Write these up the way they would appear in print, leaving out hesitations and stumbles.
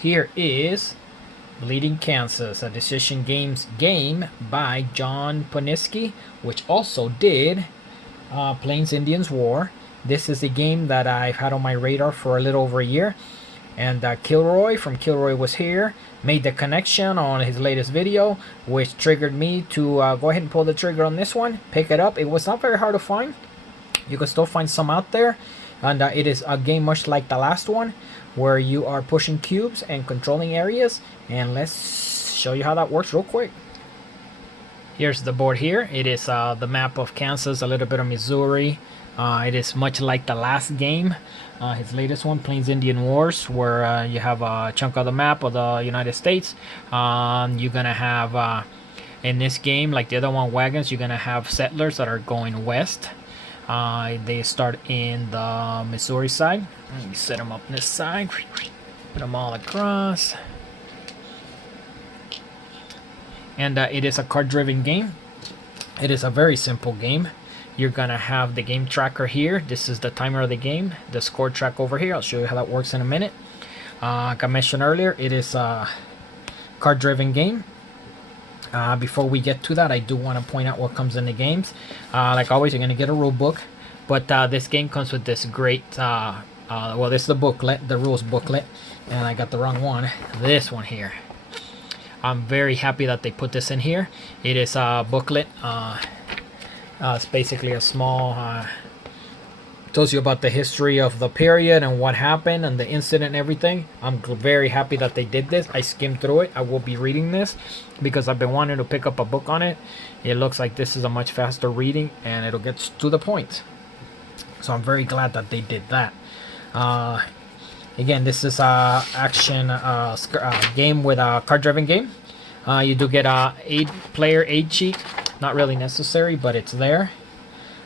Here is Bleeding Kansas, a Decision Games game by John Poniski, which also did Plains Indians War. This is a game that I've had on my radar for a little over a year. And Kilroy from Kilroy Was Here made the connection on his latest video, which triggered me to go ahead and pull the trigger on this one, pick it up. It was not very hard to find. You can still find some out there. And it is a game much like the last one, where you are pushing cubes and controlling areas. And let's show you how that works real quick. Here's the board here. It is the map of Kansas, a little bit of Missouri. It is much like the last game, his latest one, Plains Indian Wars, where you have a chunk of the map of the United States. You're going to have, in this game, like the other one, wagons, you're going to have settlers that are going west. They start in the Missouri side. Let me set them up this side. Put them all across. And it is a card-driven game. It is a very simple game. You're gonna have the game tracker here. This is the timer of the game. The score track over here. I'll show you how that works in a minute. Like I mentioned earlier, it is a card-driven game. Before we get to that, I do want to point out what comes in the games. Like always, you're going to get a rule book. But this game comes with this great, well, this is the booklet, the rules booklet. And I got the wrong one. This one here. I'm very happy that they put this in here. It is a booklet. It's basically a small... tells you about the history of the period and what happened and the incident and everything. I'm very happy that they did this. I skimmed through it. I will be reading this because I've been wanting to pick up a book on it. It looks like this is a much faster reading and it'll get to the point. So I'm very glad that they did that. Again, this is a action game with a card-driven game. You do get a 8-player aid sheet. Not really necessary, but it's there.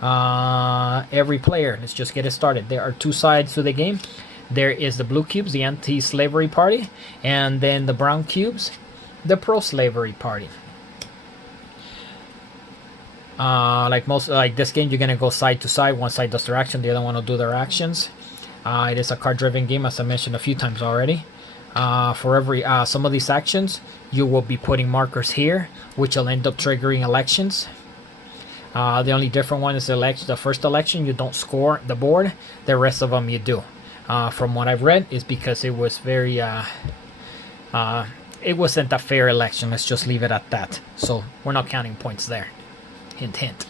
Every player, let's just get it started. There are two sides to the game. There is the blue cubes, the anti-slavery party, and then the brown cubes, the pro-slavery party. Like this game, you're gonna go side to side. One side does their action, the other one will do their actions. It is a card-driven game, as I mentioned a few times already. For every some of these actions, you will be putting markers here, which will end up triggering elections. The only different one is the first election. You don't score the board. The rest of them you do. From what I've read, is because it was very it wasn't a fair election. Let's just leave it at that. So we're not counting points there. Hint, hint.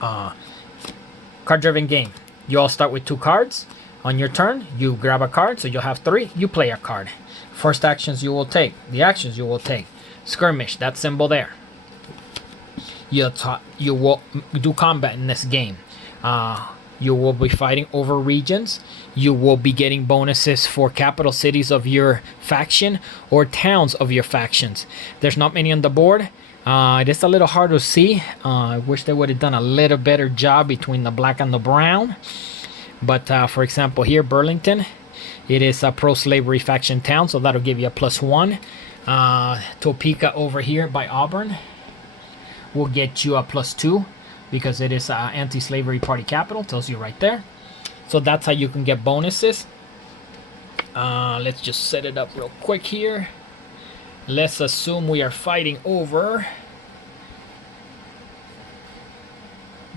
Card-driven game. You all start with 2 cards. On your turn, you grab a card, so you'll have 3. You play a card. First actions you will take. The actions you will take. Skirmish, that symbol there. You will do combat in this game. You will be fighting over regions. You will be getting bonuses for capital cities of your faction or towns of your factions. There's not many on the board. It is a little hard to see. I wish they would have done a little better job between the black and the brown. But for example here, Burlington, it is a pro-slavery faction town, so that'll give you a +1. Topeka over here by Auburn will get you a +2 because it is anti-slavery party capital. Tells you right there. So that's how you can get bonuses. Let's just set it up real quick here. Let's assume we are fighting over,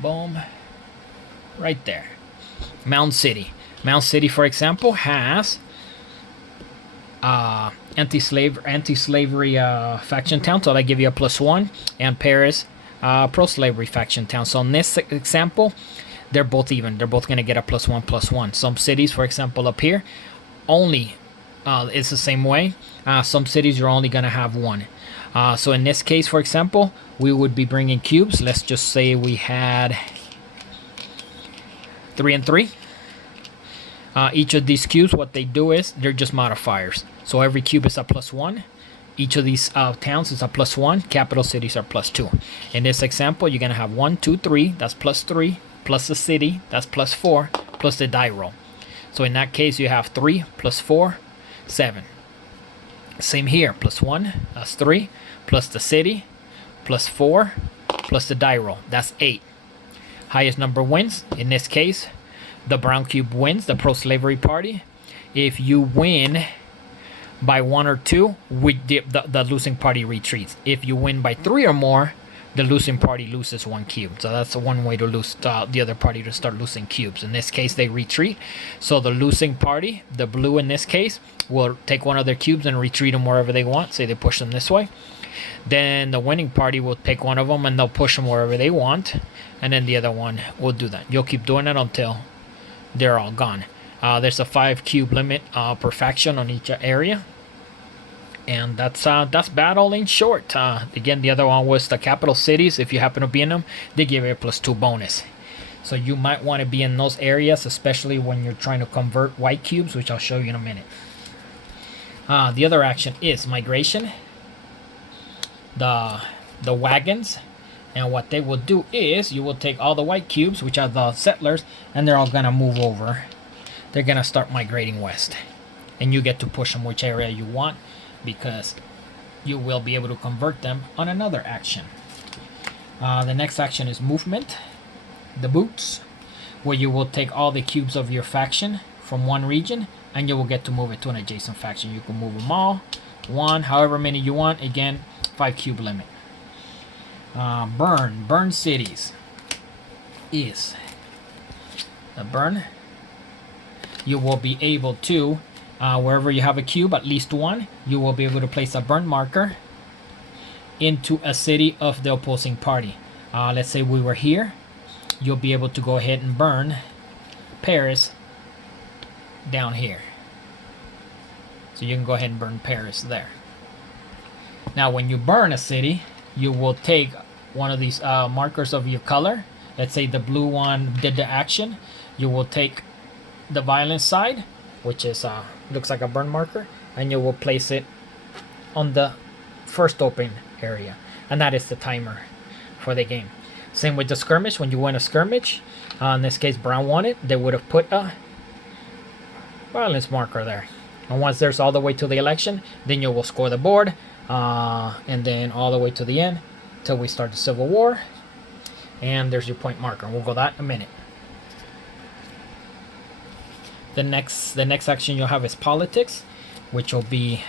boom, right there, Mound City. Mound City, for example, has anti-slavery faction town, so they give you a +1, and Paris, pro-slavery faction town. So in this example, they're both even. They're both going to get a +1/+1. Some cities, for example, up here, only it's the same way. Some cities you're only going to have 1. So in this case, for example, we would be bringing cubes. Let's just say we had 3 and 3. Each of these cubes, what they do is they're just modifiers. So every cube is a +1. Each of these towns is a +1. Capital cities are +2. In this example, you're going to have 1, 2, 3. That's +3. Plus the city. That's +4. Plus the die roll. So in that case, you have 3 +4, 7. Same here. +1. That's 3. Plus the city. +4. Plus the die roll. That's 8. Highest number wins. In this case, the brown cube wins, the pro-slavery party. If you win by 1 or 2, the losing party retreats. If you win by 3 or more, the losing party loses 1 cube. So that's one way to lose the other party to start losing cubes. In this case, they retreat. So the losing party, the blue in this case, will take one of their cubes and retreat them wherever they want. Say they push them this way. Then the winning party will take one of them and they'll push them wherever they want. And then the other one will do that. You'll keep doing it until they're all gone. There's a 5 cube limit per faction on each area. And that's battle in short. Again, the other one was the capital cities. If you happen to be in them, they give you a +2 bonus. So you might want to be in those areas, especially when you're trying to convert white cubes, which I'll show you in a minute. The other action is migration. The wagons. And what they will do is you will take all the white cubes, which are the settlers, and they're all going to move over. They're going to start migrating west. And you get to push them which area you want, because you will be able to convert them on another action. The next action is movement. The boots, where you will take all the cubes of your faction from one region and you will get to move it to an adjacent faction. You can move them all, 1, however many you want. Again, 5 cube limit. Burn cities is a burn. You will be able to wherever you have a cube, at least 1, you will be able to place a burn marker into a city of the opposing party. Let's say we were here. You'll be able to go ahead and burn Paris down here. So you can go ahead and burn Paris there. Now when you burn a city, you will take one of these markers of your color. Let's say the blue one did the action. You will take the violence side, which is looks like a burn marker, and you will place it on the first open area, and that is the timer for the game. Same with the skirmish. When you win a skirmish, in this case Brown won it, they would have put a violence marker there, and once there's all the way to the election, then you will score the board, and then all the way to the end till we start the Civil War, and there's your point marker. We'll go that in a minute. The next action you'll have is politics, which will be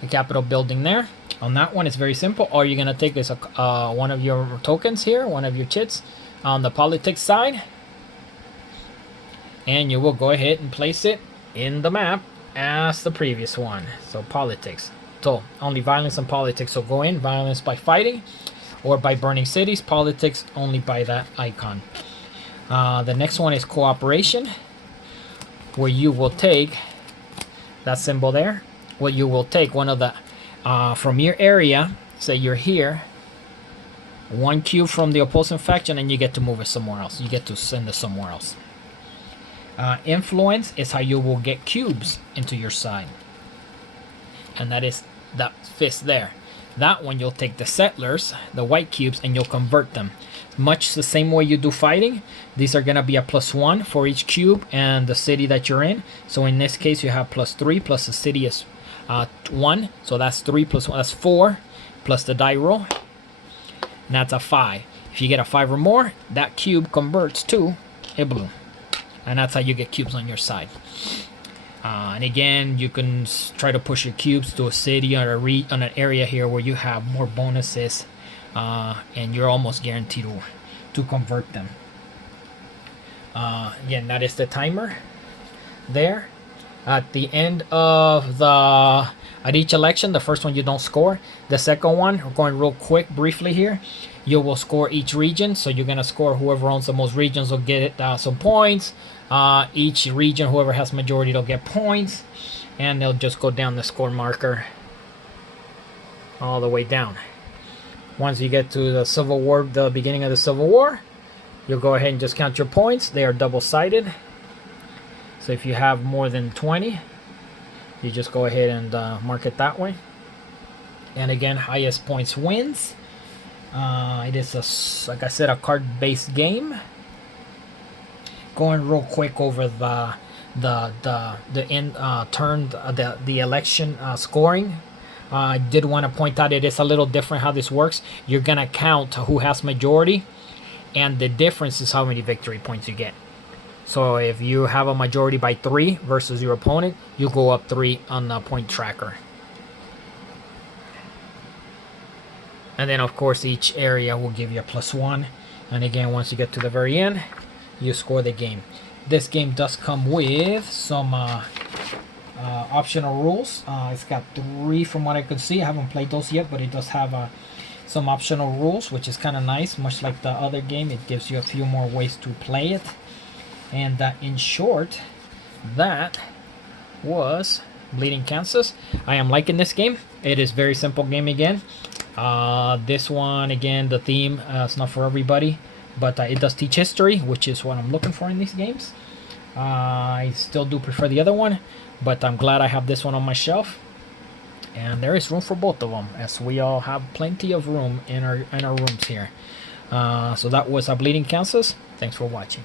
the Capitol building there. On that one, it's very simple. All you're going to take is one of your tokens here, one of your chits on the politics side. And you will go ahead and place it in the map as the previous one. So politics. So only violence and politics. So go in, violence by fighting or by burning cities. Politics only by that icon. The next one is cooperation, where you will take that symbol there, where you will take one of the from your area, say you're here, 1 cube from the opposing faction, and you get to move it somewhere else. You get to send it somewhere else. Influence is how you will get cubes into your side, and that is that fist there. That one you'll take the settlers, the white cubes, and you'll convert them. Much the same way you do fighting. These are gonna be a +1 for each cube and the city that you're in. So in this case, you have +3 plus the city is 1. So that's 3 plus 1. That's 4 plus the die roll. And that's a 5. If you get a 5 or more, that cube converts to a blue, and that's how you get cubes on your side. And again, you can try to push your cubes to a city or on an area here where you have more bonuses, and you're almost guaranteed to convert them. Again, that is the timer there. At the end of at each election, the first one you don't score. The second one, we're going real quick, briefly here. You will score each region, so you're gonna score whoever owns the most regions will get some points. Each region, whoever has majority, they'll get points, and they'll just go down the score marker all the way down. Once you get to the Civil War, the beginning of the Civil War, you'll go ahead and just count your points. They are double-sided, so if you have more than 20, you just go ahead and mark it that way. And again, highest points wins. It is like I said, a card-based game. Going real quick over the election scoring. I did want to point out it is a little different how this works. You're gonna count who has majority, and the difference is how many victory points you get. So if you have a majority by 3 versus your opponent, you go up 3 on the point tracker. And then of course each area will give you a +1. And again, once you get to the very end, you score the game. This game does come with some optional rules. It's got 3 from what I could see. I haven't played those yet, but it does have some optional rules, which is kind of nice. Much like the other game, it gives you a few more ways to play it. And in short, that was Bleeding Kansas. I am liking this game. It is very simple game again. This one, again, the theme, it's not for everybody, but it does teach history, which is what I'm looking for in these games. I still do prefer the other one, but I'm glad I have this one on my shelf. And there is room for both of them, as we all have plenty of room in our rooms here. So that was Bleeding Kansas. Thanks for watching.